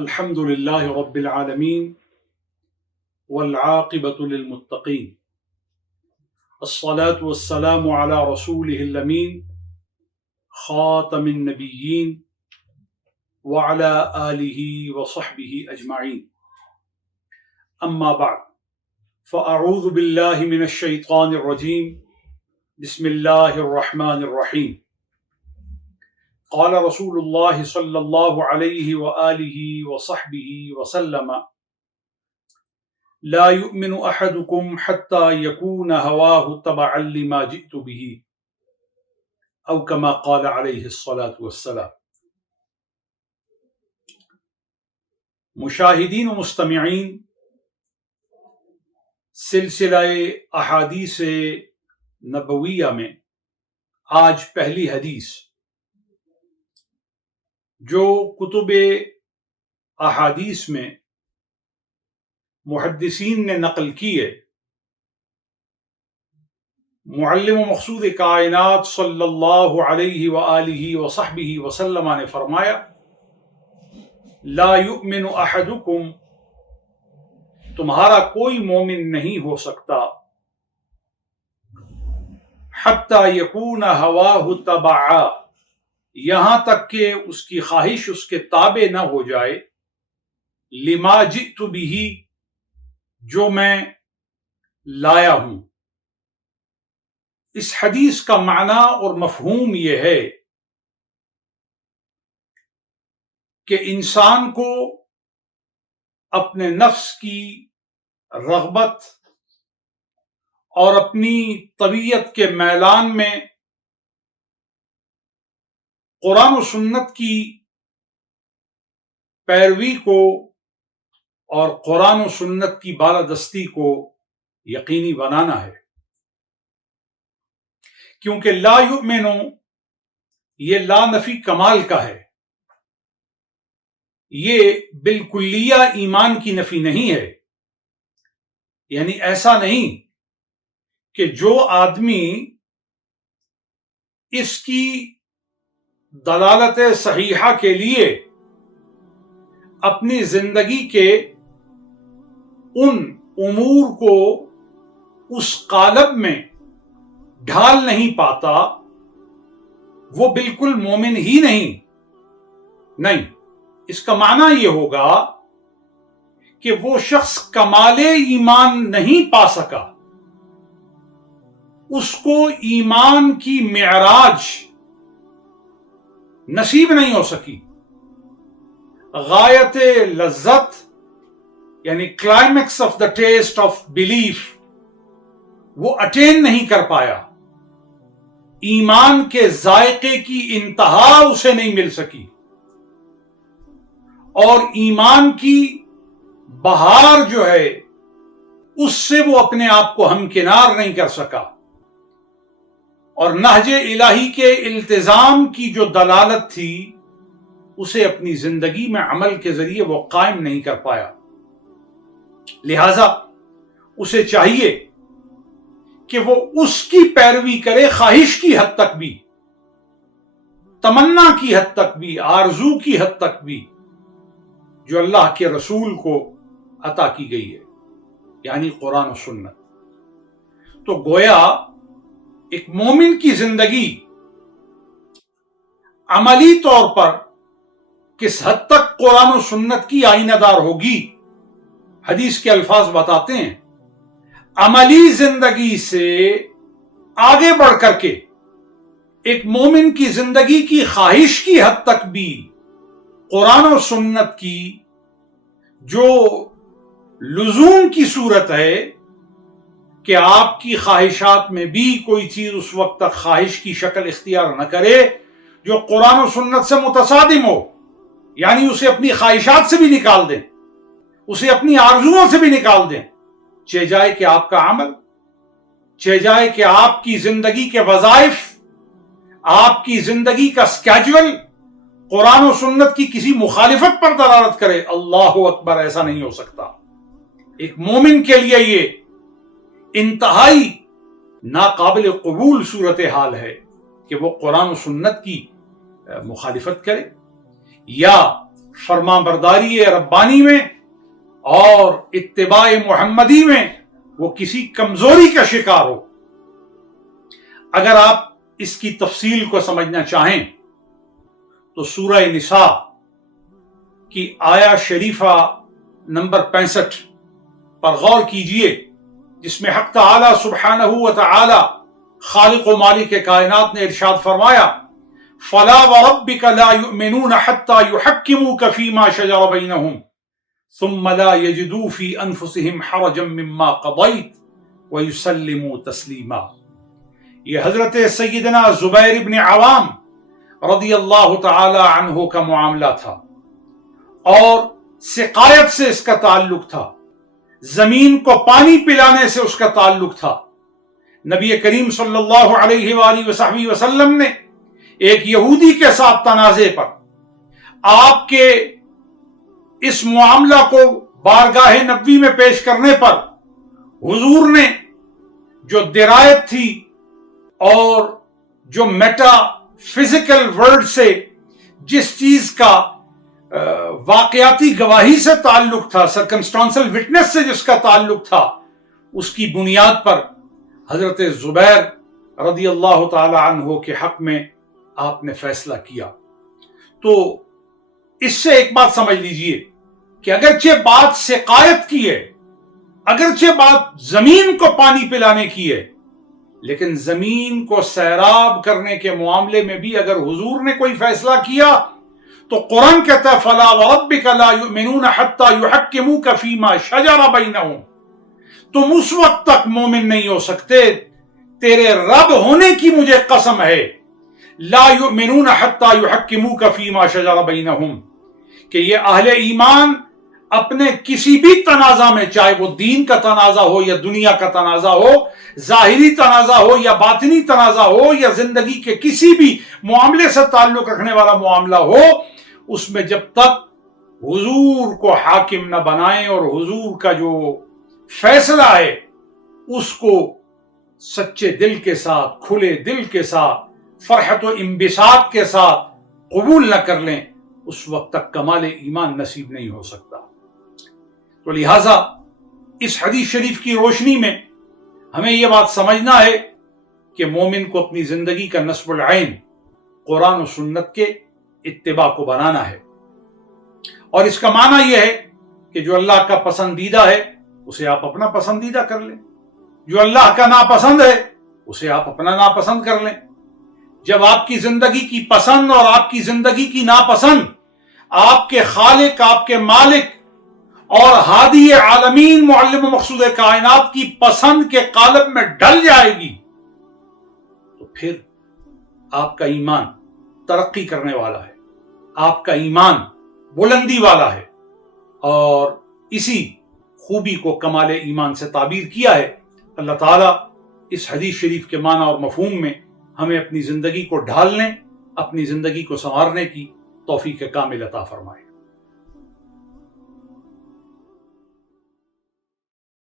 الحمد لله رب العالمين والعاقبة للمتقين الصلاة والسلام على رسوله الأمين خاتم النبيين وعلى آله وصحبه أجمعين أما بعد فأعوذ بالله من الشيطان الرجيم بسم الله الرحمن الرحيم قال رسول الله صلى الله عليه وآله وصحبه وسلم لا يؤمن أحدكم حتى يكون هواه تبعا لما جئت به أو كما قال عليه الصلاة والسلام۔ مشاہدین و مستمعین، سلسلہ احادیث نبویہ میں آج پہلی حدیث جو کتب احادیث میں محدثین نے نقل کی ہے، معلم و مقصود کائنات صلی اللہ علیہ وآلہ وصحبہ وسلم نے فرمایا لا یؤمن احدکم، تمہارا کوئی مومن نہیں ہو سکتا حتی یکون ہواہ تبعا، یہاں تک کہ اس کی خواہش اس کے تابع نہ ہو جائے، لما جئت به، جو میں لایا ہوں۔ اس حدیث کا معنی اور مفہوم یہ ہے کہ انسان کو اپنے نفس کی رغبت اور اپنی طبیعت کے میلان میں قرآن و سنت کی پیروی کو اور قرآن و سنت کی بالادستی کو یقینی بنانا ہے، کیونکہ لا یؤمن یہ لا نفی کمال کا ہے، یہ بالکلیہ ایمان کی نفی نہیں ہے۔ یعنی ایسا نہیں کہ جو آدمی اس کی دلالت صحیحہ کے لیے اپنی زندگی کے ان امور کو اس قالب میں ڈھال نہیں پاتا، وہ بالکل مومن ہی نہیں۔ اس کا معنی یہ ہوگا کہ وہ شخص کمال ایمان نہیں پا سکا، اس کو ایمان کی معراج نصیب نہیں ہو سکی، غایت لذت یعنی climax of the test of belief وہ اٹین نہیں کر پایا، ایمان کے ذائقے کی انتہا اسے نہیں مل سکی، اور ایمان کی بہار جو ہے اس سے وہ اپنے آپ کو ہمکنار نہیں کر سکا، اور نہج الہی کے التزام کی جو دلالت تھی اسے اپنی زندگی میں عمل کے ذریعے وہ قائم نہیں کر پایا۔ لہذا اسے چاہیے کہ وہ اس کی پیروی کرے، خواہش کی حد تک بھی، تمنا کی حد تک بھی، آرزو کی حد تک بھی، جو اللہ کے رسول کو عطا کی گئی ہے، یعنی قرآن و سنت۔ تو گویا ایک مومن کی زندگی عملی طور پر کس حد تک قرآن و سنت کی آئینہ دار ہوگی، حدیث کے الفاظ بتاتے ہیں، عملی زندگی سے آگے بڑھ کر کے ایک مومن کی زندگی کی خواہش کی حد تک بھی قرآن و سنت کی جو لزوم کی صورت ہے کہ آپ کی خواہشات میں بھی کوئی چیز اس وقت تک خواہش کی شکل اختیار نہ کرے جو قرآن و سنت سے متصادم ہو، یعنی اسے اپنی خواہشات سے بھی نکال دیں، اسے اپنی آرزوؤں سے بھی نکال دیں، چہ جائے کہ آپ کا عمل، چہ جائے کہ آپ کی زندگی کے وظائف، آپ کی زندگی کا سکیجول قرآن و سنت کی کسی مخالفت پر دلالت کرے۔ اللہ اکبر، ایسا نہیں ہو سکتا۔ ایک مومن کے لیے یہ انتہائی ناقابل قبول صورتحال ہے کہ وہ قرآن و سنت کی مخالفت کرے یا فرما برداری ربانی میں اور اتباع محمدی میں وہ کسی کمزوری کا شکار ہو۔ اگر آپ اس کی تفصیل کو سمجھنا چاہیں تو سورہ نساء کی آیہ شریفہ نمبر 65 پر غور کیجئے، جس میں حق تعالی سبحانہ و تعالی خالق و مالک کائنات نے ارشاد فرمایا فَلَا وَرَبِّكَ لَا يُؤْمِنُونَ حَتَّى يُحَكِّمُوكَ فِي مَا شَجَرَ بَيْنَهُمْ ثُمَّ لَا يَجِدُوا فِي أَنفُسِهِمْ حَرَجًا مِّمَّا قَضَيْتَ وَيُسَلِّمُوا تَسْلِيمًا۔ یہ حضرت سیدنا زبیر بن عوام رضی اللہ تعالی عنہ کا معاملہ تھا، اور سقایت سے اس کا تعلق تھا، زمین کو پانی پلانے سے اس کا تعلق تھا۔ نبی کریم صلی اللہ علیہ وآلہ وصحبہ وسلم نے ایک یہودی کے ساتھ تنازع پر آپ کے اس معاملہ کو بارگاہ نبوی میں پیش کرنے پر حضور نے جو درایت تھی اور جو میٹا فزیکل ورلڈ سے جس چیز کا واقعاتی گواہی سے تعلق تھا، سرکمسٹانسل وٹنس سے جس کا تعلق تھا، اس کی بنیاد پر حضرت زبیر رضی اللہ تعالی عنہ کے حق میں آپ نے فیصلہ کیا۔ تو اس سے ایک بات سمجھ لیجئے کہ اگرچہ بات سقایت کی ہے، اگرچہ بات زمین کو پانی پلانے کی ہے، لیکن زمین کو سیراب کرنے کے معاملے میں بھی اگر حضور نے کوئی فیصلہ کیا تو قرآن کہتا ہے فَلَا وَرَبِّكَ لَا يُؤْمِنُونَ حَتَّى يُحَكِّمُوكَ فِي مَا شَجَرَ بَيْنَهُمْ۔ تم اس وقت تک مومن نہیں ہو سکتے، تیرے رب ہونے کی مجھے قسم ہے، لا یؤمنون حتی یحکموک فیما شجر بینہم، کہ یہ اہل ایمان اپنے کسی بھی تنازع میں، چاہے وہ دین کا تنازع ہو یا دنیا کا تنازع ہو، ظاہری تنازع ہو یا باطنی تنازع ہو یا زندگی کے کسی بھی معاملے سے تعلق رکھنے والا معاملہ ہو، اس میں جب تک حضور کو حاکم نہ بنائیں اور حضور کا جو فیصلہ ہے اس کو سچے دل کے ساتھ، کھلے دل کے ساتھ، فرحت و انبساط کے ساتھ قبول نہ کر لیں، اس وقت تک کمال ایمان نصیب نہیں ہو سکتا۔ تو لہٰذا اس حدیث شریف کی روشنی میں ہمیں یہ بات سمجھنا ہے کہ مومن کو اپنی زندگی کا نصب العین قرآن و سنت کے اتباع کو بنانا ہے، اور اس کا معنی یہ ہے کہ جو اللہ کا پسندیدہ ہے اسے آپ اپنا پسندیدہ کر لیں، جو اللہ کا ناپسند ہے اسے آپ اپنا ناپسند کر لیں۔ جب آپ کی زندگی کی پسند اور آپ کی زندگی کی ناپسند آپ کے خالق، آپ کے مالک اور ہادی عالمین معلم و مقصود کائنات کی پسند کے قالب میں ڈل جائے گی تو پھر آپ کا ایمان ترقی کرنے والا ہے، آپ کا ایمان بلندی والا ہے، اور اسی خوبی کو کمال ایمان سے تعبیر کیا ہے۔ اللہ تعالیٰ اس حدیث شریف کے معنی اور مفہوم میں ہمیں اپنی زندگی کو ڈھالنے، اپنی زندگی کو سنوارنے کی توفیق کامل عطا فرمائے۔